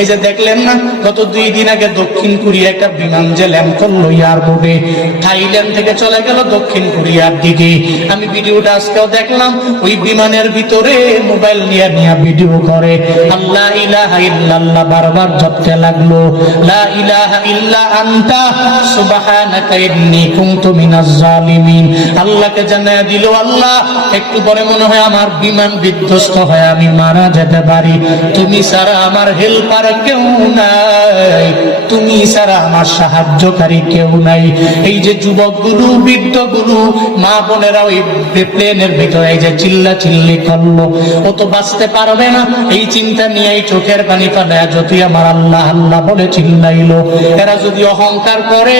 এই যে দেখলেন না, গত 2 দিন আগে দক্ষিণ কোরিয়া একটা বিমান যে ল্যান্ড করলো এয়ারপোর্টে, থাইল্যান্ড থেকে চলে গেল দক্ষিণ কোরিয়ার দিকে। আমি ভিডিওটা আজকেও দেখলাম, ওই বিমানের ভিতরে মোবাইল নিয়ে ভিডিও করে আল্লাহ ইলাহা ইল্লাল্লাহ বারবার জপতে লাগলো, লা ইলাহা ইল্লা আনতা সুবহানাকা ইন্নী কুনতু মিনাজ জালিমিন। আল্লাহকে জানায়া দিল, আল্লাহ একটু পরে মনে হয় আমার বিমান বিধ্বস্ত হয়ে আমি মারা যেতে পারি, তুমি ছাড়া আমার হেল্পার কেউ নাই, তুমি ছাড়া আমার সাহায্যকারী কেউ নাই। এই যে যুবকগুলো, বৃদ্ধগুলো, মা বোনেরা ওই প্লেনের ভিতরে এই যে চিল্লা চিল্লি করলো, ও তো বাঁচতে পারবে না, এই চিন্তা নিয়ে চোখের পানি ফালায় যদি আমার আল্লাহ আল্লাহ বলে চিল্লাইলো। এরা যদি অহংকার করে,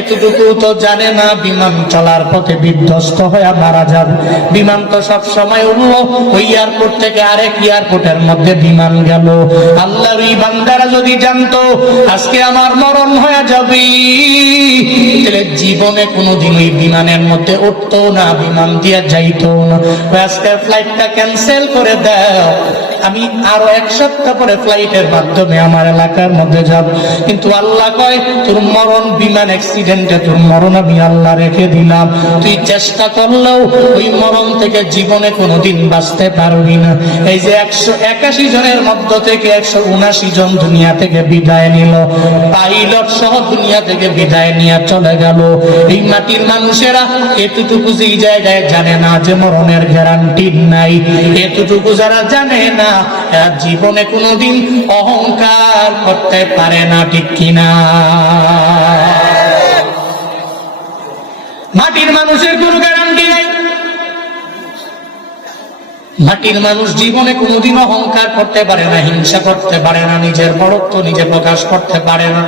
এতটুকু তো জানে না বিমান চলার পথে বিধ্বস্ত হয়ে মারা যাবে। বিমান তো সব সময় উঠলো, ওই এয়ারপোর্ট থেকে আরেক এয়ারপোর্টের মধ্যে বিমান গেল। আল্লাহর এই বান্দারা যদি জানতো আজকে আমার মরণ হয়ে যাবে, তাহলে জীবনে কোনোদিন ওই বিমানের মধ্যে উঠতো না, বিমান দিয়ে যাইতো না। আজকের ফ্লাইটটা ক্যান্সেল করে দাও, আমি আরো 1 সপ্তাহ পরে ফ্লাইটের মাধ্যমে আমার এলাকার মধ্যে যাব। কিন্তু আল্লাহ কয়, তোর মরণ বিমান অ্যাক্সিডেন্টে, তোর মরণ আমি আল্লাহ রেখে দিলাম, তুই চেষ্টা করলেও ওই মরণ থেকে জীবনে কোনোদিন বাঁচতে পারবি না। এই যে 181 জনের মধ্য থেকে 179 জন দুনিয়া থেকে বিদায় নিল, পাইলট সহ দুনিয়া থেকে বিদায় নিয়ে চলে গেল। এই মাটির মানুষেরা এতটুকু যে জায়গায় জানে না যে মরণের গ্যারান্টি নাই, এতটুকু যারা জানে না, এরা জীবনে কোনোদিন অহংকার করতে পারে না, ঠিক কিনা? মাটির মানুষের কোনো গ্যারান্টি নাই। মাটির মানুষ জীবনে কোনোদিন অহংকার করতে পারে না, হিংসা করতে পারে না, নিজের বড়ত্ব নিজে প্রকাশ করতে পারে না।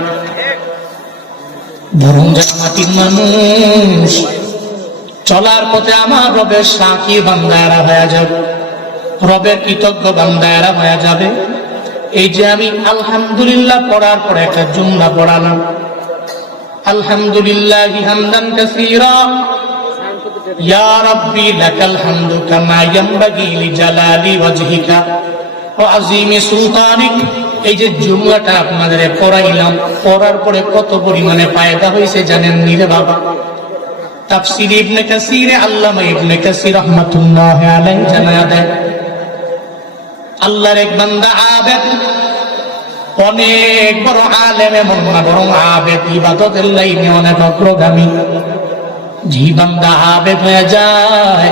বরং যারা মাটির মানুষ, চলার পথে আমার রবের সাকির বান্দারা হয়ে যাবে, রবের কৃতজ্ঞ বান্দারা হয়ে যাবে। এই যে আমি আলহামদুলিল্লাহ পড়ার পরে একটা জুমলা পড়ালাম, আলহামদুলিল্লাহি হামদান কাসীরা ইয়া রাব্বি লাকাল হামদু কামা ইয়ানবাগি লিজালালি ওয়াজহিকা ওয়া আযীমি সুলতানিক। এই যে জুমলাটা আপনাদের পড়াইলাম, পড়ার পরে কত পরিমাণে ফায়দা হয়েছে জানেন নি রে বাবা? তাফসীর ইবনে কাসীরে আল্লামা ইবনে কাসীর রাহমাতুল্লাহি আলাইহি জানায়া দেয়, আল্লাহর এক বান্দা আবেদ, অনেক বড় আলেম, এমন না বরং আবেদ, ইবাদতের লাইনে অনেক অগ্রগামী। যে বান্দা আবেদ হয়ে যায়,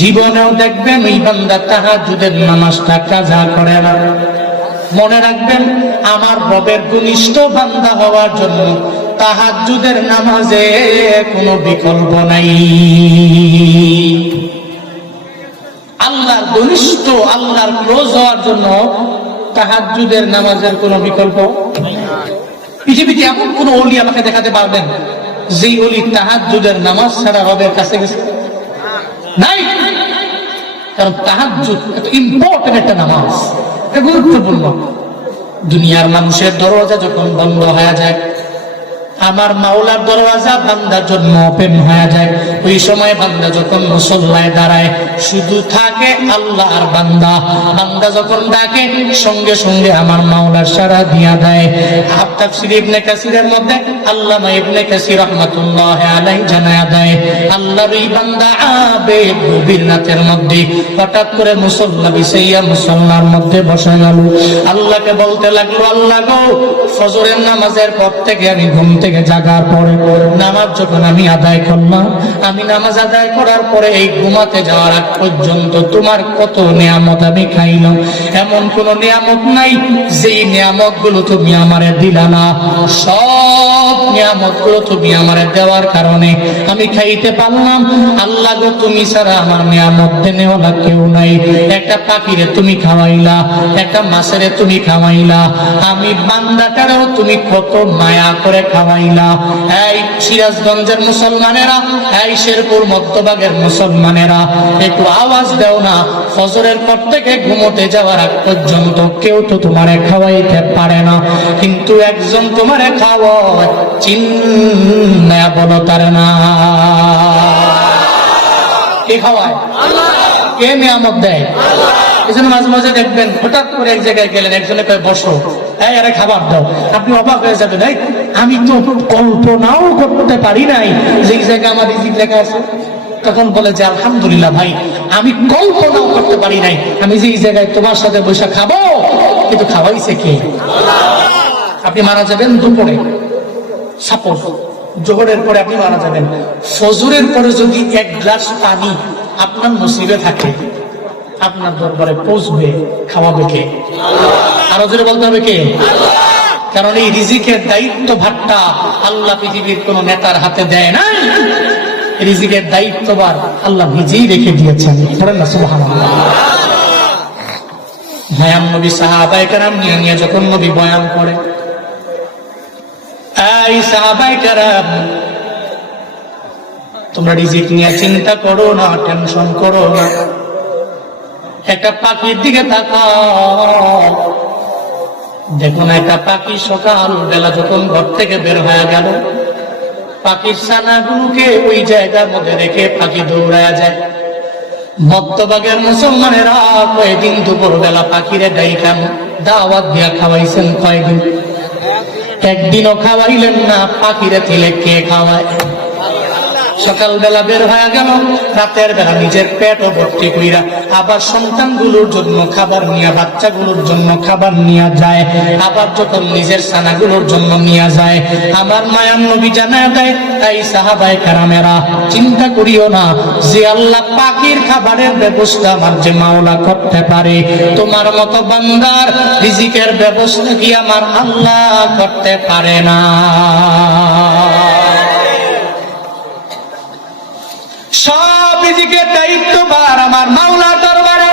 জীবনেও দেখবেন ওই বান্দা তাহাজ্জুদের নামাজটা কাজা করে না। মনে রাখবেন, আমার রবের ঘনিষ্ঠ বান্দা হওয়ার জন্য তাহাজ্জুদের নামাজে কোনো বিকল্প নাই। আল্লাহর ঘনিষ্ঠ, আল্লাহর ক্লোজ হওয়ার জন্য তাহাজ্জুদের নামাজের কোনো বিকল্প। পৃথিবীতে এমন কোন ওলি আমাকে দেখাতে পারবেন যেই ওলি তাহাজ্জুদের নামাজ ছাড়া রবের কাছে গেছে? নাই। কারণ তাহাজ্জুদ এত ইম্পর্টেন্ট একটা নামাজ, এটা গুরুত্বপূর্ণ। দুনিয়ার মানুষের দরজা যখন বন্ধ হয়ে যায়, আমার মাওলার দরওয়াজা বান্দার জন্য ওপেন হয়ে যায়। ওই সময় বান্দা যখন মুসল্লায় দাঁড়ায়, শুধু থাকে আল্লাহ আর বান্দা। বান্দা যখন ডাকে, সঙ্গে সঙ্গে আমার মাওলার সাড়া দিয়া দেয়। তাফসীর ইবনে কাসীরের মধ্যে আল্লামা ইবনে কাসীর রাহমাতুল্লাহি আলাইহি জানায়া দেয়, আল্লাহর এই বান্দা আবেদ গভীর রাতের মধ্যে হঠাৎ করে মুসল্লা বিছাইয়া মুসল্লার মধ্যে বসে গেল। আল্লাহকে বলতে লাগলো, আল্লাহ গো, ফজরের নামাজের পর থেকে আমি ঘুম থেকে জাগার পরে, নামাজ যখন আমি আদায় করলাম, আমি নামাজ আদায় করার পরে এই ঘুমাতে যাওয়ার আগ পর্যন্ত তোমার কত নিয়ামত আমি খাইলাম। এমন কোন নিয়ামত নাই যেই নিয়ামত গুলো তুমি আমারে দিলা না। সব নিয়ামত গুলো তুমি আমারে দেওয়ার কারণে আমি খাইতে পারলাম। আল্লাহ গো, তুমি ছাড়া আমার নিয়ামত দেনেওয়ালা কেউ নাই। একটা পাখিরে তুমি খাওয়াইলা, একটা মাছেরে তুমি খাওয়াইলা, আমি বান্দাটারেও তুমি কত মায়া করে খাওয়াইলা। এই সিরাজগঞ্জের মুসলমানেরা, এই শেরপুর মধ্যভাগের মুসলমানেরা, একটু আওয়াজ দাও না। ফজরের পর থেকে ঘুমোতে যাওয়ার আগ পর্যন্ত কেউ তো তোমারে খাওয়াইতে পারে না, কিন্তু একজন তোমারে খাওয়ায়, চিন্না বলো তার না। কে খাওয়ায়? কে নিয়ামত দেয়? এই জন্য মাঝে মাঝে দেখবেন হঠাৎ করে এক জায়গায় গেলেন, একজনে কয় বসো, এই আরে খাবার দাও, আপনি অবাক হয়ে যাবেন, এই আমি তো কল্পনাও করতে পারি নাই যে এই জায়গায় আমার রিজিক লেখা আছে। তখন বলে যে আলহামদুলিল্লাহ ভাই, আমি কল্পনাও করতে পারি নাই আমি যে এই জায়গায় তোমার সাথে বসে খাবো, কিন্তু খাওয়াইছে কে? আপনি মারা যাবেন দুপুরে, সাপোজ জোহরের পরে আপনি মারা যাবেন, ফজরের পরে যদি এক গ্লাস পানি আপনার নসিবে থাকে, আপনার দরবারে পৌঁছবে, খাওয়াবে কে? আরো জোরে বলতে হবে কে? কারণ এই রিজিকের দায়িত্ব ভারটা আল্লাহ পৃথিবীর কোন নেতার হাতে দেয় না, রিজিকের দায়িত্বভার আল্লাহ নিজেই রেখে দিয়েছেন। বলেন না সুবহানাল্লাহ। বয়ান নবী সাহাবায়ে কেরাম নিয়ে যখন নবী বয়ান করে, এই সাহাবায়ে কেরাম তোমরা রিজিক নিয়ে চিন্তা করো না, টেনশন করো না, একটা পাখির দিকে তাকাও, দেখুন একটা পাখি সকাল বেলা যখন ঘর থেকে বের হয়ে গেল, পাখির ছানাগুলোকে ওই জায়গার মধ্যে রেখে পাখি দৌড়ায় যায়। মধ্যভাগের মুসলমানেরা কয়েকদিন দুপুর বেলা পাখিরে ডাইকান দাওয়াত দিয়া খাওয়াইছেন, কয়েকদিন একদিনও খাওয়াইলেন না, পাখিরে দিলে কে খাওয়ায়? সকালবেলা বের হয়ে গেল, রাতের বেলা নিজের পেটও ভর্তি কইরা আবার সন্তানগুলোর জন্য খাবার নিয়ে, বাচ্চাগুলোর জন্য খাবার নিয়ে যায়, আবার যখন নিজের ছানাগুলোর জন্য নিয়ে যায়, আমার মায়ার নবী জানায় দেয়, এই সাহাবায়ে কেরামেরা চিন্তা করিও না যে আল্লাহ পাখির খাবারের ব্যবস্থা আমার যে মাওলা করতে পারে, তোমার মতো বান্দার রিজিকের ব্যবস্থা কি আমার আল্লাহ করতে পারে না? সব রিজিকের দায়িত্বভার আমার মাওলার দরবারে।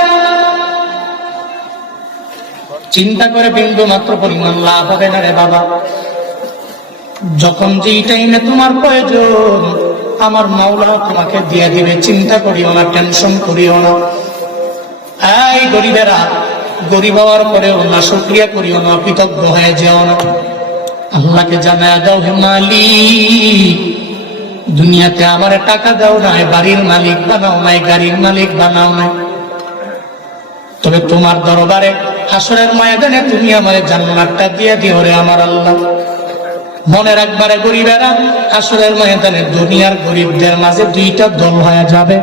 চিন্তা করে বিন্দু মাত্র পরিমাণ লাভ হবে না রে বাবা। যখন যেই টাইমে তোমার প্রয়োজন আমার মাওলা তোমাকে দিয়ে দিবে, চিন্তা করিও না, টেনশন করিও না। এই গরিবেরা, গরিব হওয়ার পরেও না শুকরিয়া করিও না, কৃতজ্ঞ হয়ে যেও না। আল্লাহকে জানায় দাও, হে মালিক দুনিয়াতে আমার টাকা দাও নাই, বাড়ির মালিক বানাও নাই, গাড়ির মালিক বানাও নাই, তবে তোমার দরবারে হাসরের ময়দানে তুমি আমার জান্নাতটা দিয়ে দিও রে আমার আল্লাহ। মনে রাখবারে গরিবেরা, হাসরের ময়দানে দুনিয়ার গরিবদের মাঝে দুইটা দল হয়ে যাবে।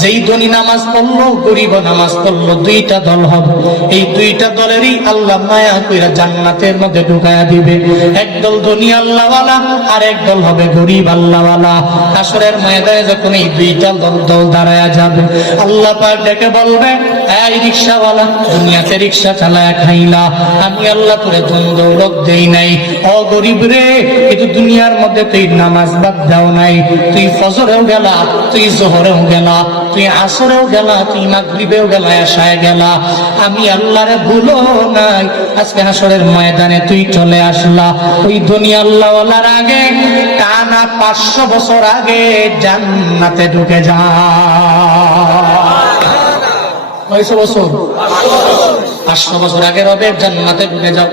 যেই ধনী নামাজ পড়লো, গরিব নামাজ পড়লো, দুইটা দল হবে। এই দুইটা দলেরই আল্লাহ মায়া কইরা জান্নাতের মধ্যে ঢুকায়া দিবে। একদল ধনী আল্লাহওয়ালা, আর এক দল হবে গরিব আল্লাহওয়ালা। হাসরের ময়দানে যখন এই দুইটা দল দাঁড়ায়া যাবে, আল্লাহ পাক ডেকে বলবে, এই রিকশাওয়ালা, দুনিয়াতে রিকশা চালায়া খাইলা, আমি আল্লাহ তোরে ধন দৌলত দেই নাই। ও গরিব রে, কিন্তু দুনিয়ার মধ্যে তুই নামাজ বাদ দাও নাই, তুই ফজরেও গেলা, তুই জোহরেও গেলা, তুই আসরেও গেলা, তুই মাগরিবেও গেলা, এশায় গেলা, আমি আল্লাহরে ভুলো নাই। আজকে হাসরের ময়দানে তুই চলে আসলা ওই দুনিয়া আল্লাহওয়ালার আগে, টানা 500 বছর আগে জান্নাতে ঢুকে যা। কয়শো বছর? 500 বছর আগে রবে জান্নাতে ঢুকে যাও।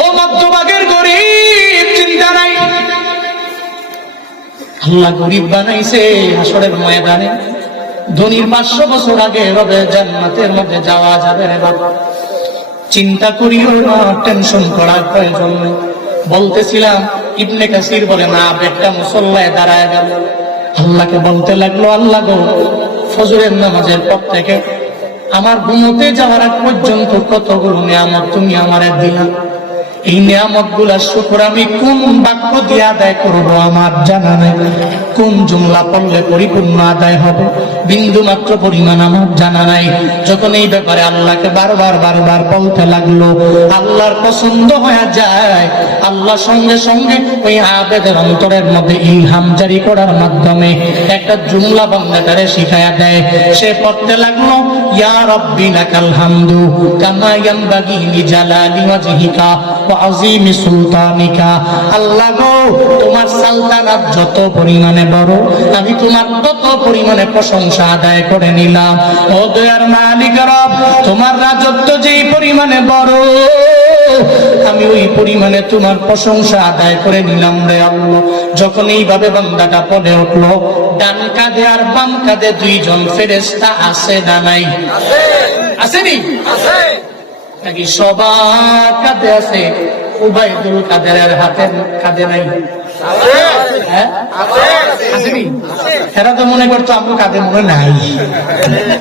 ও মধ্যভাগের গরিব, চিন্তা নাই, আল্লাহ গরিব বানাইছে হাসরের ময়দানে। ধনীর 500 বছর আগে রবে জান্নাতের মধ্যে যাওয়া যাবে রে বাবা। চিন্তা করিও না, টেনশন করার প্রয়োজন নেই। বলতেছিলাম ইবনে কাসির বলে না, একটা মুসল্লায় দাঁড়ায় গেল, আল্লাহকে বলতে লাগলো, আল্লাহ গো ফজরের নামাজের পর থেকে আমার ঘুমোতে যাওয়ার আগ পর্যন্ত কতগুলো নিয়ামত তুমি আমারে দিলা, এই নিয়ামত গুলা শুকর আমি কোন বাক্য দিয়ে আদায় করবো আমার জানা নেই, কোন জুমলা পড়লে পরিপূর্ণ আদায় হবে বিন্দু মাত্র পরিমাণ আমার জানা নাই। যখন এই ব্যাপারে আল্লাহকে বারবার বলতে লাগলো, আল্লাহর পছন্দ হয়ে যায়। আল্লাহ সঙ্গে সঙ্গে ওই আবেদের অন্তরের মধ্যে ইলহাম জারি করার মাধ্যমে একটা জুমলা বান্দাটারে শিখায়া দেয়। সে পড়তে লাগলো, ইয়া রাব্বি লাকাল হামদু কামা ইয়ানবাগি লিজালালি ওয়াজহিকা ওয়া আযীমি সুলতানিকা। আল্লাহ গো, তোমার সালতানাত যত পরিমাণে বড়, আমি তোমার তত পরিমাণে প্রশংসা আদায় করে নিলাম। ও দয়ার মালিক রব, তোমার রাজত্ব যেই পরিমাণে বড়, আমি ওই পরিমাণে তোমার প্রশংসা আদায় করে নিলাম রে আল্লাহ। যখন এইভাবে বান্দাটা পড়ে উঠলো, ডান কাঁধে আর বাম কাঁধে দুইজন ফেরেশতা আছে না নাই? আসেনি? নাকি সবার কাঁধে আছে, উবাইদুল কাদেরের হাতের কাঁধে নাই? হ্যাঁ আসেনি? এরা তো মনে করতো আমরা কাঁধে মনে নাই,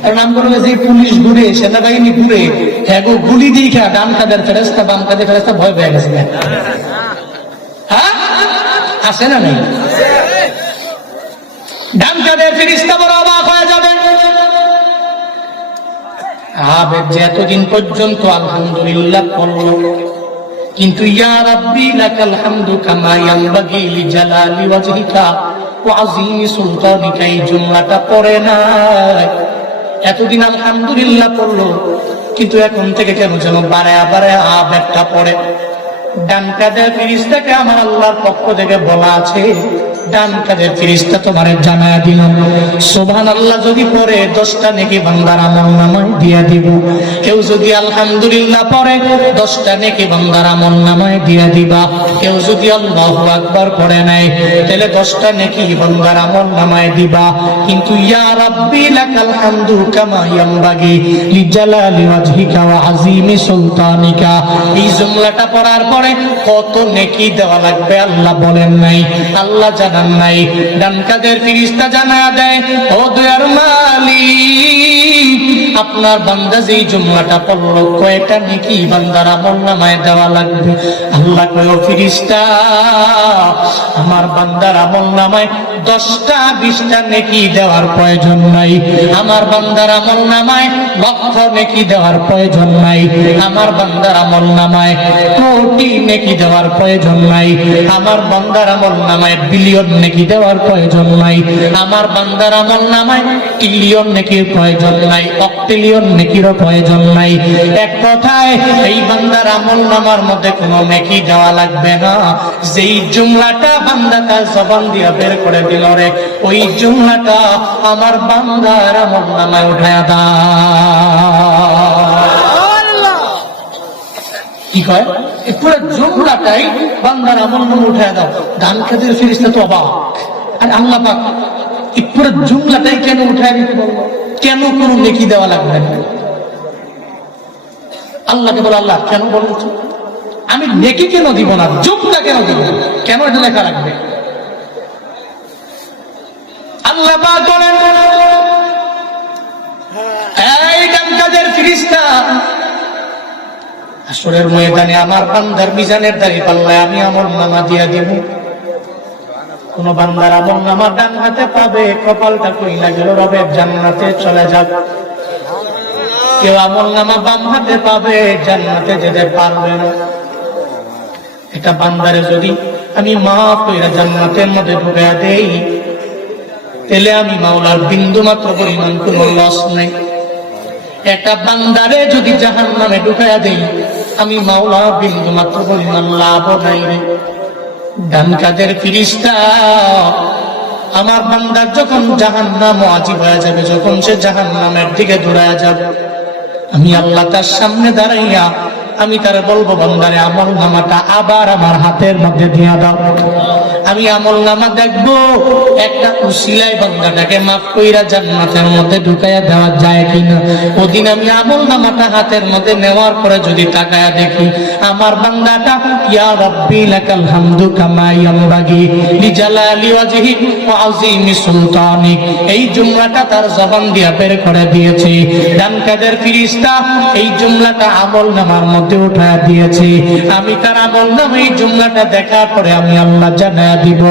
কারণ আমরা যে পুলিশ ঘুরে, সেনাবাহিনী ঘুরে, হ্যাঁ গুলি দিয়ে খা ডান কাঁধের ফেরেশতা বাম কাঁধে ফেরেশতা ভয় পেয়ে গেছে। হ্যাঁ আছে না নাই? ডান কাঁধের ফেরেশতা বড় অবাক হয়ে যাবে, আবেগ যে এতদিন পর্যন্ত আলহামদুলিল্লাহ পড়ল, কিন্তু ইয়া রাব্বি লাকাল হামদু কামা ইয়ানবাগি লিজালালি ওয়াজহিকা ওয়া আযীমি সুলতানিকা, এই জুমলাটা পড়ে না। এতদিন আলহামদুলিল্লাহ পড়লো, কিন্তু এখন থেকে কেন যেন বাড়ায়া বাড়ায়া আবেগটা পড়ে। ডান কাঁধের ফেরেশতাকে আমার আল্লাহর পক্ষ থেকে বলা আছে, ডান কাঁধের ফেরেশতা তোমারে জানায়া দিলাম, সুবহানাল্লাহ যদি পড়ে 10টা নেকি বান্দার আমলনামায় দিয়া দিব। কেউ যদি আলহামদুলিল্লাহ পড়ে 10টা নেকি বান্দার আমলনামায় দিয়া দিবা। কেউ যদি আল্লাহু আকবার পড়ে নাই, তাহলে 10টা নেকি বান্দার আমলনামায় দিবা। কিন্তু ইয়া রাব্বি লাকাল হামদু কামা ইয়ানবাগি লিজালালি ওয়াজহিকা ওয়া আযীমি সুলতানিকা, এই জুমলাটা পড়ার পরে কত নেকি দেওয়া লাগবে আল্লাহ বলেন নাই, আল্লাহ জানান নাই। ডান কাঁধের ফেরেশতা জানায়া দেয়, ও দয়ার মালিক, আপনার বান্দা যেই জুমলাটা পড়ল কয়টা নেকি বান্দার আমলনামায় দেওয়া লাগবে? আল্লাহ কয়, ও ফেরেশতা, আমার বান্দার আমলনামায় 10টা 20টা নেকি দেওয়ার প্রয়োজন নাই। আমার বান্দার আমলনামায় লক্ষ নেকি দেওয়ার প্রয়োজন নাই। আমার বান্দার আমলনামায় কোটি নেকি দেওয়ার প্রয়োজন নাই। আমার বান্দার আমলনামায় বিলিয়ন নেকি দেওয়ার প্রয়োজন নাই। আমার বান্দার আমলনামায় ট্রিলিয়ন নেকির প্রয়োজন নাই, অক্টিলিয়ন নেকিরও প্রয়োজন নাই। এক কথায় এই বান্দার আমলনামার মধ্যে কোনো নেকি দেওয়া লাগবে না। যেই জুমলাটা বান্দা তার জবান দিয়া বের করে দিল রে, ওই জুমলাটা আমার বান্দার আমলনামায় উঠায়া দাও। কি কয়? এই পুরো জুমলাটাই বান্দার আমলনামায় উঠায়া দাও। ডান কাঁধের ফেরেশতা তো অবাক, আর আল্লাহ পাক এই পুরো জুমলাটাই কেন উঠায় দিতে বলল? কেন কোনো নেকি দেওয়া লাগবে না? আল্লাহকে বলে, আল্লাহ কেন বলছো? আমি নেকি কেন দিব না, জুমলা কেন দিব, কেন এটা লেখা রাখবে? আল্লাহ পাক বলেন, এই ডান কাঁধের ফেরেশতা, হাসরের ময়দানে আমার বান্দার মিজানের দাঁড়িপাল্লায় আমি আমলনামা দিয়া দিব। কোন বান্দার আমলনামা ডান হাতে পাবে, কপালটা কইলা গেল রবের জান্নাতে চলে যাবে। কেউ আমলনামা বাম হাতে পাবে, জান্নাতে যেতে পারবে না। এটা বান্দারে যদি আমি মাফ কইরা জান্নাতের মধ্যে ঢুকাইয়া দেই, তাহলে আমি মাওলার বিন্দু মাত্র পরিমাণ কোন লস নেই। একটা বান্দারে যদি জাহান্নামে ঢুকাইয়া দেই, আমি মাওলার বিন্দু মাত্র পরিমাণ লাভ নাই রে। ডান কাঁধের ফেরেশতা আমার বান্দার যখন জাহান্নাম ওয়াজিব হয়ে যাবে, যখন সে জাহান্নামের দিকে দৌড়ায়া যাবে, আমি আল্লাহ তার সামনে দাঁড়াইয়া আমি তার বলবো, বান্দারে আমলনামাটা আবার আমার হাতের মধ্যে দিয়া দাও। আমি আমলনামা দেখবো একটা উসিলায় বান্দাটাকে মাফ কইরা জান্নাতের মধ্যে ঢুকাইয়া দেওয়া যায় কিনা। ওদিন আমি আমলনামাটা হাতের মধ্যে নেওয়ার পরে যদি তাকায়া দেখি আমার বান্দাটা ইয়া রাব্বি লাকাল হামদু কামা ইয়ানবাগি লিজালালি ওয়াজহি ওয়া আযীমি সুলতানিক, এই জুমলাটা তার জবান দিয়া বের করে দিয়েছে। ডান কাঁধের ফেরেশতা এই জুমলাটা আমলনামার মধ্যে উঠায়া দিয়েছে। আমি তার আমলনামা এই জুমলাটা দেখার পরে আমি আল্লাহ জানায়া দিব,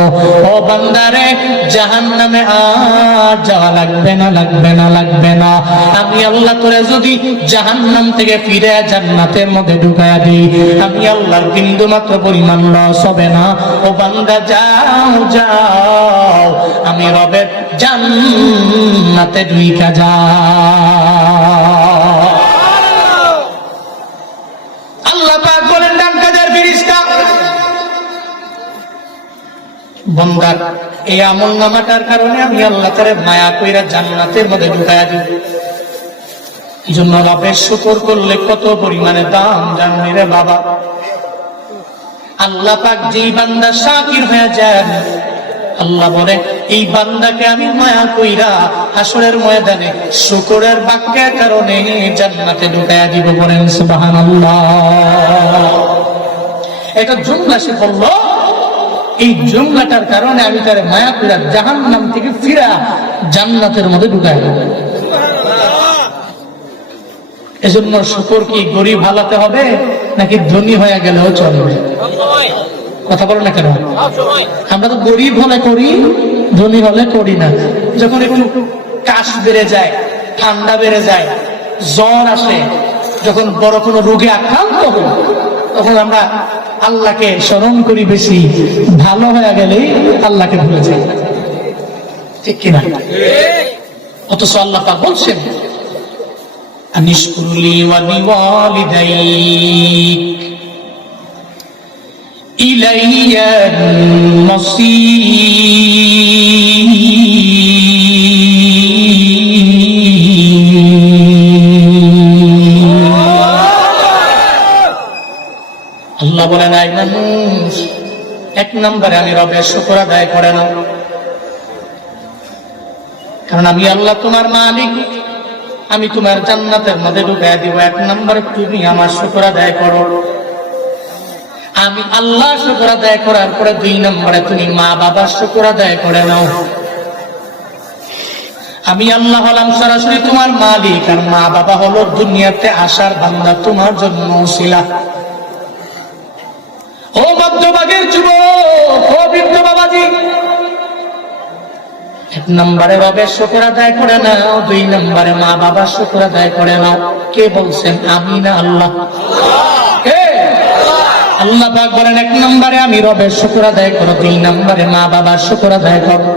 ও বান্দারে জাহান্নামে আর যাওয়া লাগবে না, লাগবে না, লাগবে না। আমি আল্লাহ তোরে যদি জাহান্নাম থেকে ফিরে জান্নাতের মধ্যে ঢুকায়া দিই, আমি আল্লাহর বিন্দু মাত্র পরিমাণ লস হবে না। ও বান্দা যাও যাও, আমি রবের জান্নাতে ঢুইকা যাও। আল্লাহ পাক বলেন, ডান কাঁধের ফেরেশতা বান্দার এই আমলনামাটার কারণে আমি আল্লাহ তারে মায়া কইরা জান্নাতের মধ্যে ঢুকায়া দিব। এই জন্য রবের শুকর করলে কত পরিমাণে দাম জানবি রে বাবা। আল্লাহ পাক যেই বান্দা শাকির হয়ে যায়, আল্লাহ বলে এই বান্দাকে আমি মায়া কইরা হাসরের ময়দানে শুকরের বাক্যের কারণে জান্নাতে ঢুকাইয়া দিব। বলেন সুবহানাল্লাহ। এটা জুমলা সে বলল, এই জুমলাটার কারণে আমি তার মায়া কইরা জাহান্নাম থেকে ফিরা জান্নাতের মধ্যে ঢুকাইয়া দেব। এজন্য শুকর কি গরিব হালাতে হবে নাকি ধনী হয়ে গেলেও চলবে? কথা বলো না কেন? আমরা তো গরিব হলে করি, ধনী হলে করি না। যখন একটু কাশ বেড়ে যায়, ঠান্ডা বেড়ে যায়, জ্বর আসে, যখন বড় কোনো রোগে আক্রান্ত হই, তখন আমরা আল্লাহকে স্মরণ করি বেশি। ভালো হয়ে গেলেই আল্লাহকে ভুলে যাই, ঠিক কিনা? অথচ আল্লাহ পাক বলছেন আনিশকুরলি ওয়া লিওয়ালিদাইক ইলাইয়ান মাসীর। আল্লাহ বলেন আই মানুষ, এক নম্বরে আমি রবের শুকর আদায় করে না, কারণ আমি আল্লাহ তোমার মালিক, আমি তোমার জান্নাতের মধ্যে ঢুকাইয়া দিব। এক নম্বরে তুমি আমার শুকর আদায় করো। আমি আল্লাহ শুকর আদায় করার পরে দুই নম্বরে তুমি মা বাবার শুকর আদায় করে নাও। আমি আল্লাহ হলাম সরাসরি তোমার মালিক, আর মা বাবা হলো দুনিয়াতে আসার বান্দা, তোমার জন্য ওসিলা। ও মধ্যভাগের যুবক, ও বৃদ্ধ বাবাজি, এক নম্বরে রবের শুকর আদায় করে নাও, দুই নম্বরে মা বাবার শুকর আদায় করে নাও। কে বলছেন? আমি না আল্লাহ। আল্লাহ পাক বলেন এক নম্বরে আমি রবের শুকর আদায় করো, দুই নম্বরে মা বাবার শুকর আদায় করো।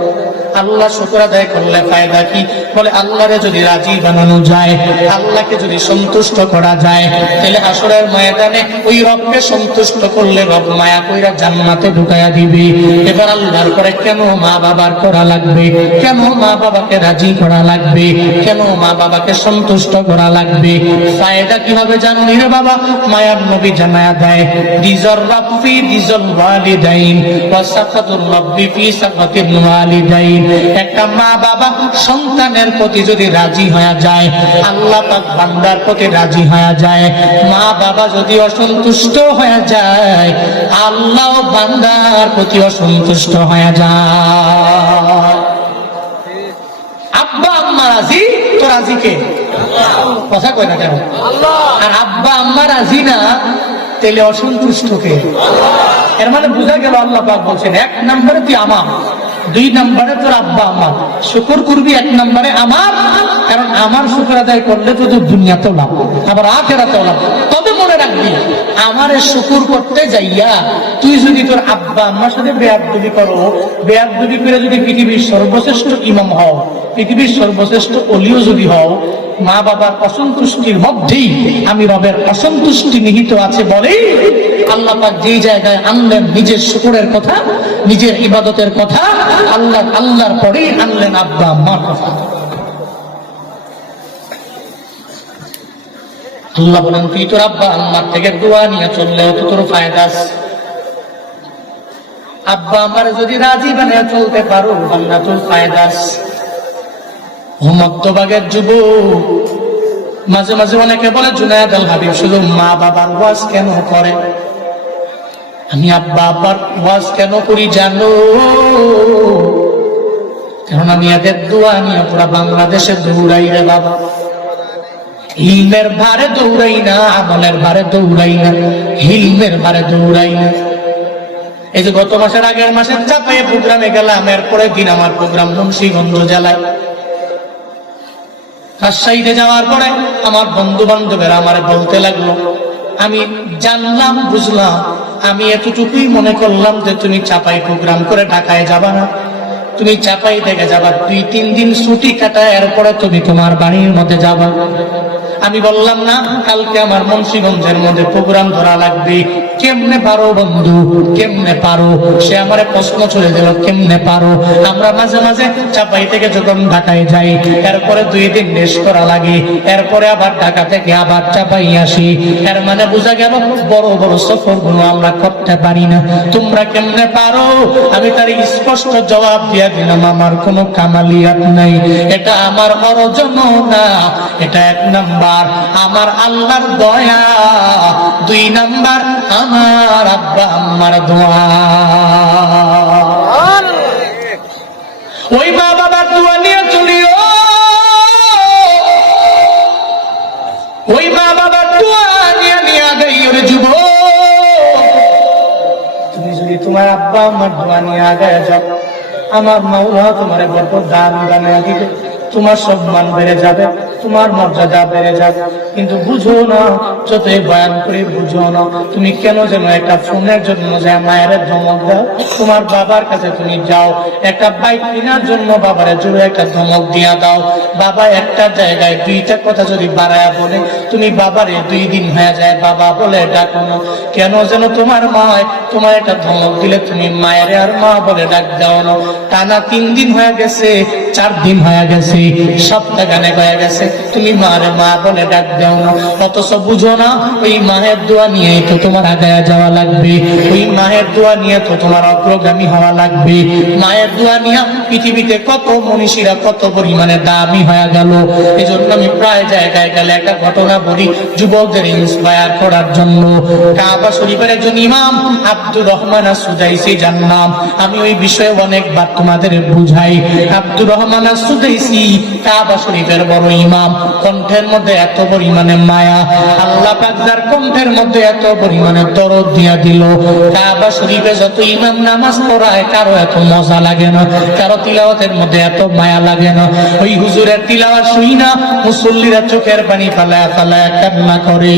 আল্লাহ শুকর আদায় করলে ফায়দা কি? বলে আল্লাহরে যদি রাজি বানানো যায়, আল্লাহকে যদি সন্তুষ্ট করা যায়, তাহলে হাসরের ময়দানে ওই রবকে সন্তুষ্ট করলে রব মায়া কইরা জান্নাতে ঢুকাইয়া দিবে। এবার আল্লাহর পরে কেন মা বাবার করা লাগবে? কেন মা বাবাকে রাজি করা লাগবে? কেন মা বাবাকে সন্তুষ্ট করা লাগবে? ফায়দা কি হবে জানো রে বাবা? মায়ার নবী জানায়া দেয়, দিজর রাব্বি দিজল ওয়ালিদাইন ওয়া সাকাতুর রাব্বি ফি সাকাতিল ওয়ালিদাইন। একটা মা বাবা সন্তানের প্রতি যদি রাজি হয়ে যায়, আল্লাহ পাক বান্দার প্রতি রাজি হয়ে যায়। মা বাবা যদি অসন্তুষ্ট হয়ে যায়, আল্লাহ বান্দার প্রতি অসন্তুষ্ট হয়ে যায়। আব্বা আম্মা রাজি, তো রাজি কে? কথা কয় না কেন? আর আব্বা আম্মা রাজি না, তাহলে অসন্তুষ্ট কে? এর মানে বোঝা গেল আল্লাহ পাক বলছেন এক নম্বরে তুই আমার, দুই নম্বরে তোর আব্বা আম্মা। শুকর করবি এক নম্বরে আমার, কারণ আমার শুকর আদায় করলে তো তোর দুনিয়াতেও লাভ, আবার আখিরাতেও লাভ। তবে মনে রাখবি, আমারে শুকর করতে যাইয়া তুই যদি তোর আব্বা আম্মার সাথে বেয়াদবি করো, বেয়াদবি করে যদি পৃথিবীর সর্বশ্রেষ্ঠ ইমাম হও, পৃথিবীর সর্বশ্রেষ্ঠ ওলিও যদি হও, মা বাবার অসন্তুষ্টির মধ্যেই আমি রবের অসন্তুষ্টি নিহিত আছে বলেই আল্লাহ পাক যেই জায়গায় আনলেন নিজের শুকরের কথা, নিজের ইবাদতের কথা, আল্লাহর পরেই আনলেন আব্বা আম্মার কথা। আল্লাহ বলেন তুই তোর আব্বা আম্মার থেকে দোয়া নিয়ে চললেও তো তোর ফায়দা আছে। আব্বা আম্মার যদি রাজি বানিয়ে চলতে পারো, বান্দা তোর ফায়দা আছে। মধ্যভাগের যুবক, মাঝে মাঝে অনেকে বলে জুনায়েদ আল হাবিব শুধু মা বাবার ওয়াজ কেন করে? আমি আব্বা আব্বার ওয়াজ কেন করি জানো? কারণ আমি এদের দোয়া নিয়ে পুরা বাংলাদেশে দৌড়াই রে বাবা। হিলমের ভারে দৌড়াই না, আমলের ভারে দৌড়াই না, হিলমের ভারে দৌড়াই না। এই যে গত মাসের আগের মাসের চাপাইয়ে প্রোগ্রামে গেলাম, এরপরে দিন আমার প্রোগ্রাম মুন্সিগঞ্জ জেলায়। রাজশাহীতে যাওয়ার পরে আমার বন্ধু বান্ধবেরা আমার বলতে লাগলো, আমি জানলাম বুঝলাম, আমি এতটুকুই মনে করলাম যে তুমি চাপাই প্রোগ্রাম করে ঢাকায় যাবা না, তুমি চাপাই থেকে যাবা 2-3 দিন ছুটি কাটায়, এরপরে তুমি তোমার বাড়ির মধ্যে যাবা। আমি বললাম না, কালকে আমার মুন্সিগঞ্জের মধ্যে প্রোগ্রাম ধরা লাগবে। কেমনে পারো বন্ধু, কেমনে পারো? সে আমারে প্রশ্ন ছুড়ে দিল, কেমনে পারো? আমরা মাঝে মাঝে চাপাই থেকে যখন ঢাকায় যাই, এরপরে 2 দিন রেস্ট করা লাগে, এরপরে আবার ঢাকা থেকে আবার চাপাই আসি। এর মানে বোঝা গেল বড় বড় সফর গুলো আমরা করতে পারি না। তোমরা কেমনে পারো? আমি তার স্পষ্ট জবাব দিয়ে দিলাম, আমার কোনো কামালিয়াত নাই, এটা আমার অর্জন না। এটা 1 নাম্বার আমার আল্লাহর দয়া, 2 নাম্বার আমার আব্বা আম্মার দোয়া। ওই মা বাবার দোয়া নিয়ে চলিও, ওই মা বাবার দোয়া নিয়ে নিয়ে গাইও রে যুবক। তুমি যদি তোমার আব্বা আম্মার দোয়া নিয়ে আগায় যাও, আমার মাওলা তোমার বড় দান বানিয়ে দিবে, তোমার সম্মান বেড়ে যাবে, তোমার মর্যাদা বেড়ে যাবে। কিন্তু বুঝো না, যতই বয়ান করে বুঝো না, তুমি কেন যেন একটা ফোনের জন্য যায় মায়ের ধমক দাও। তোমার বাবার কাছে তুমি যাও, একটা বাইক কেনার জন্য বাবারে জোরে একটা ধমক দিয়া দাও। বাবা একটা জায়গায় 2টা কথা যদি বাড়ায়া বলে, তুমি বাবারে 2 দিন হয়ে যায় বাবা বলে ডাকো না। কেন যেন তোমার মা তোমার একটা ধমক দিলে তুমি মায়ের আর মা বলে ডাক দাও না। টানা 3 দিন হয়ে গেছে, 4 দিন হয়ে গেছে, সপ্তাহ গানে হয়ে গেছে, তুমি মারে মা বলে ডাক দাও না। অথচ বুঝো না, ওই মায়ের দোয়া নিয়ে তো তোমার আগায় যাওয়া লাগবে, ওই মায়ের দোয়া নিয়ে তো তোমার অগ্রগামী হওয়া লাগবে। মায়ের দোয়া নিয়ে পৃথিবীতে কত মনীষীরা কত পরিমাণে দামি হয়ে গেল। এই জন্য আমি প্রায় জায়গায় গেলে একটা ঘটনা বলি যুবকদের ইন্সপায়ার করার জন্য। কাবা শরীফের একজন ইমাম আব্দুর রহমান আস-সুদাইসি যার নাম, আমি ওই বিষয়ে অনেকবার তোমাদের বুঝাই। আব্দুর রহমান আস-সুদাইসি কাবা শরীফের বড় ইমাম, কণ্ঠের মধ্যে এত পরিমাণে মায়া, আল্লাহ পাক যার কণ্ঠের মধ্যে এত পরিমাণে দরদ দিয়া দিল। কাবা শরীফে যত ইমাম নামাজ পড়ায় কারো এত মজা লাগে না, কারো তিলাওয়াতের মধ্যে এত মায়া লাগে না। ওই হুজুরের তিলাওয়াত শুনি না মুসল্লিরা চোখের পানি ফালায়া ফালায়া কান্না করে।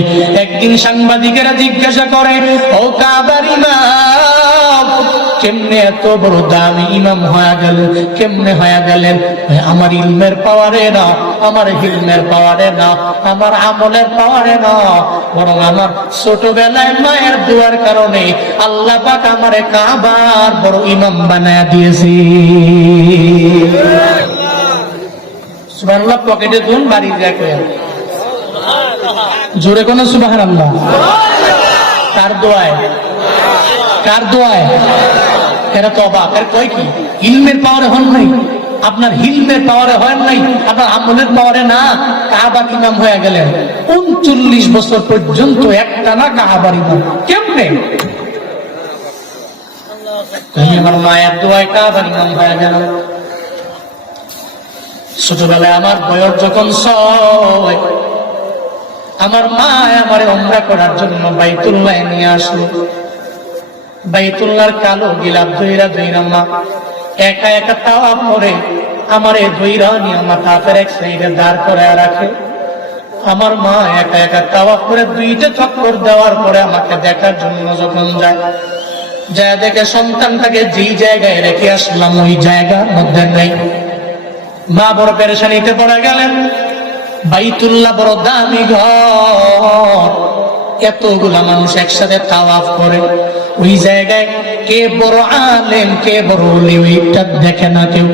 একদিন সাংবাদিকেরা জিজ্ঞাসা করে, ও কাবার ইমাম, কেমনে এত বড় দামি ইমাম হয়ে গেল, কেমনে হয়ে গেলেন? আমার ইলমের পাওয়ারে না, আমার হিলমের পাওয়ারে না, আমার আমলের পাওয়ারে না, বরং আমার ছোটবেলায় মায়ের দোয়ার কারণে আল্লাহ পাক আমারে কাবার বড় ইমাম বানায়া দিয়েছে। সুবহানাল্লাহ। পকেটে দুন বাড়ি দেখে জোরে কোন সুবহানাল্লাহ। কার দোয়ায়? কার দোয়ায়? এরা তো অবাক, এর কয় কি ইলমের পাওয়ারে হন নাই, আপনার হিলমের পাওয়ারে হয় নাই, আপনার আমলের পাওয়ারে না, কাবার ইমাম হয়ে গেলেন। 39 বছর পর্যন্ত একটা না কাবার ইমাম, কেমনে? আমার মায়ের দোয়ায় কাবার ইমাম হয়ে গেল। ছোটবেলায় আমার বয়স যখন 6, আমার মা আমারে উমরা করার জন্য বাইতুল্লাহ নিয়ে আসলো। বাইতুল্লাহর কালো গিলাফ ধইরা মা একা একা তাওয়াফ করে আমারে ধইরা নিয়ে মাথার এক সাইডে দাঁড় করায় রাখে। আমার মা একা একা তাওয়াফ করে 2টা চক্কর দেওয়ার পরে আমাকে দেখার জন্য যখন যায়, যা দেখে সন্তানটাকে যেই জায়গায় রেখে আসলাম ওই জায়গার মধ্যে নেই। মা বড় পেরেশানিতে পড়ে গেলেন। বাইতুল্লাহ বড় দামি ঘর, এতগুলা মানুষ একসাথে তাওয়াফ করে, ওই জায়গায় কে বড় আলেম কে বড় ওলি ওইটা দেখে না কেউ।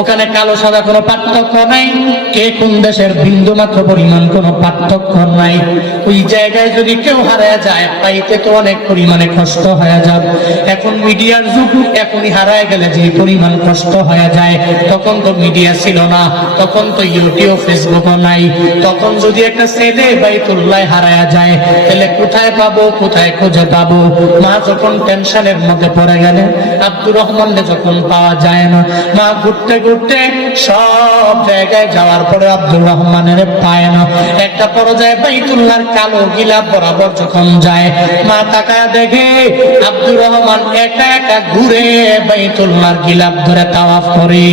ওখানে কালো সাদা কোনো পার্থক্য নাই, কে কোন দেশের বিন্দু মাত্র পরিমাণ কোনো পার্থক্য নাই। ওই জায়গায় যদি কেউ হারায় যায় পাইতে তো অনেক পরিমাণে কষ্ট হয়ে যাবে। এখন মিডিয়ার যুগ, এখনই হারায় গেলে যে পরিমাণ কষ্ট হয়ে যায়, তখন তো মিডিয়া ছিল না, তখন তো ইউটিউব ফেসবুকও নাই। তখন যদি একটা ছেলে বাইতুল্লাহ হারায় যায় তাহলে কোথায় পাবো, কোথায় খুঁজে পাবো? মা যখন টেনশনের মধ্যে পড়ে গেলেন, আব্দুর রহমানকে যখন পাওয়া যায় না, মা ঘুরতে ঘুরতে সব জায়গায় যাওয়ার পরে আব্দুর রহমানের পায় না। একটা পর্যায়ে বাইতুল্লাহর কালো গিলাফ বরাবর যখন যায়, মা তাকায় দেখে আব্দুর রহমান একা একা ঘুরে বাইতুল্লাহর গিলাফ ধরে তাওয়াফ করে।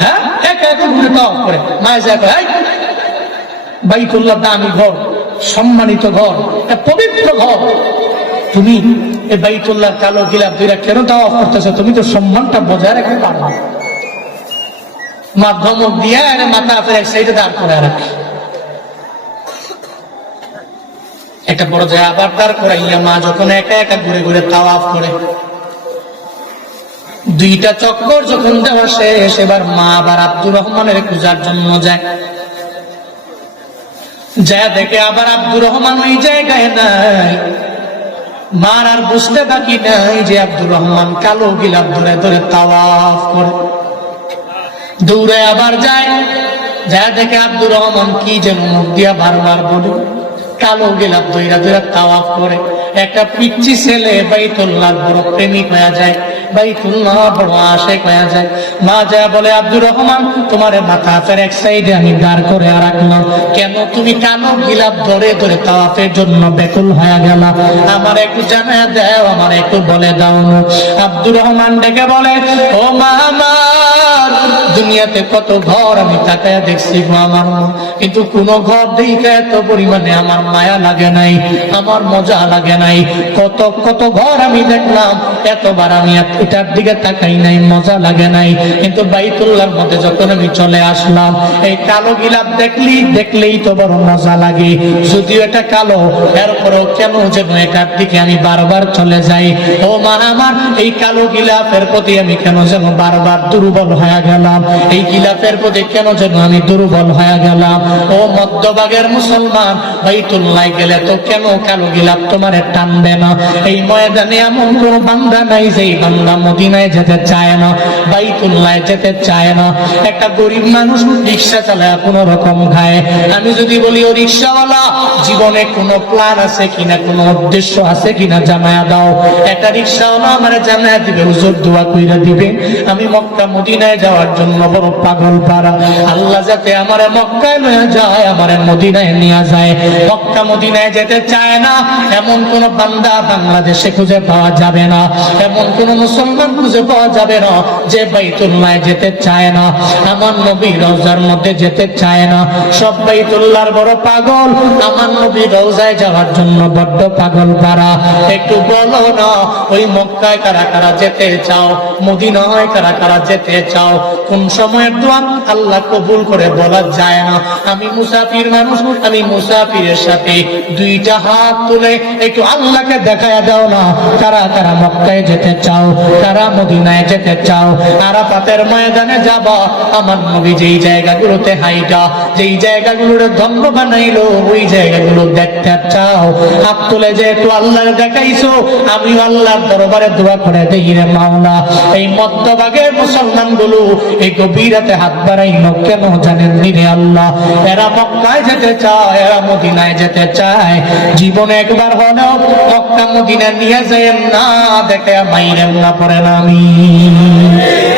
হ্যাঁ, একা একা ঘুরে তাওয়াফ করে। মা যায়, বাইতুল্লাহ দামি ঘর, সম্মানিত ঘর, পবিত্র ঘর, তুমি এই বাইতুল্লাহর কালো গিলাফ দুইটা কেন তাওয়াফ করতেছো? তুমি তো সম্মানটা বজায় রাখতে পারো না। মাধ্যমক দিয়া মাথা ফের এক সাইডে দাঁড় করে রাখে। একটা বড় যায় আবার দাঁড় করাইয়া মা যখন একা একা ঘুরে ঘুরে তাওয়াফ করে, দুইটা চক্কর যখন দেওয়া শেষ, এবার মা আবার আব্দুর রহমানের খোঁজার জন্য যায়। যা দেখে আবার আব্দুর রহমান ওই জায়গায় নাই। মার আর বুঝতে বাকি নাই যে আব্দুর রহমান কালো গিলাপ ধরে ধরে তাওয়াফ করে। দৌড়ে আবার যায়, যা দেখে আব্দুর রহমান কি যেন মুখ দিয়া বারবার বলে, কালো গিলাপ ধইরা ধইরা তাওয়াফ করে। একটা পিচ্চি ছেলে বাইতুল্লাহ বড় প্রেমিক হয়ে যায়, বাইতুল্লাহ বড় আশিক হয়ে যায়। মা যা বলে, আব্দুর রহমান তোমার মাথা হাতের এক সাইডে আমি দাঁড় করে রাখলাম, কেন তুমি কালো গিলাপ ধরে ধরে তাওয়াফের জন্য ব্যাকুল হয়ে গেল? আমার একটু জানা দাও, আমার একটু বলে দাও না। আব্দুর রহমান ডেকে বলে, ও মা আমার, দুনিয়াতে কত ঘর আমি তাকায়া দেখছি গো আমার, কিন্তু কোন ঘর দেখে এত পরিমাণে আমার মায়া লাগে নাই, আমার মজা লাগে নাই। কত কত ঘর আমি দেখলাম, এতবার আমি এটার দিকে তাকাই নাই, মজা লাগে নাই। কিন্তু বাইতুল্লাহর মধ্যে যখন আমি চলে আসলাম, এই কালো গিলাপ দেখলেই তো বড় মজা লাগে। যদিও এটা কালো, এরপরেও কেন যেন এটার দিকে আমি বারবার চলে যাই। ও মা আমার, এই কালো গিলাপের প্রতি আমি কেন যেন বারবার দুর্বল হয়ে গেলাম, এই গিলাপের প্রতি কেন যেন আমি দুর্বল হয়ে গেলাম। ও মধ্যভাগের মুসলমান, বাইতুল্লাহ গেলে তো কেন কালো গিলাপ তোমার টানবে না? এই ময়দানে এমন কোন বান্দা নাই যেই বান্দা মদিনায় যেতে চায় না, বাইতুল্লাহ যেতে চায় না। একটা গরিব মানুষ রিক্সা চালায় কোন রকম খায়। আমি যদি বলি, ও রিক্সাওয়ালা, জীবনে কোনো প্ল্যান আছে কিনা, কোনো উদ্দেশ্য আছে কিনা জানায়া দাও। একটা রিক্সাওয়ালা আমার জানায়া দিবে, হুজুর দোয়া কইরা দিবে, আমি মক্কা মদিনায় যাওয়ার জন্য বড় পাগল পারা, আল্লাহ যাতে আমারে মক্কায় নিয়ে যায়, আমারে মদিনায় নিয়ে যায়। মক্কা মদিনায় যেতে চায় না এমন কোন বান্দা বাংলাদেশে খুঁজে পাওয়া যাবে না, এমন কোন মুসলমান খুঁজে পাওয়া যাবে না যে বাইতুল্লাহ যেতে চায় না, আমার নবী রওজার মধ্যে যেতে চায় না। সব বাইতুল্লাহর বড় পাগল, আমার নবী রওজায় যাওয়ার জন্য বড্ড পাগল পারা। একটু বলো না, ওই মক্কায় কারা কারা যেতে চাও, মদিনায় কারা কারা যেতে চাও? কোন সময়ের দোয়া আল্লাহ কবুল করে বলা যায় না। আমি মুসাফির মানুষ, আমি মুসাফিরের সাথে দুইটা হাত তুলে একটু আল্লাহকে দেখায়া দাও না, কারা কারা মক্কায় যেতে চাও, কারা মদিনায় যেতে চাও? আরাফাতের ময়দানে যাবা, আমার নবী যেই জায়গাগুলোতে হাইটা, যেই জায়গাগুলোর ধন্য বানাইলো, ওই জায়গাগুলো দেখতে চাও? হাত তুলে যে একটু আল্লাহ দেখাইছো, আমি আল্লাহর দরবারে দোয়া করে দেই রে মাওলা, এই মধ্যভাগের মুসলমান গুলো এই গভীর রাতে হাত বাড়াইলো কেন জানেন রে আল্লাহ? এরা মক্কায় যেতে চায়, এরা মদিনায় যেতে চায়। জীবনে একবার হলেও মক্কা মদিনা নিয়ে যায় না, দেখে মাইরেন না, পড়ে না আমি,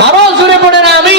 আরো জোরে পড়ে না আমি।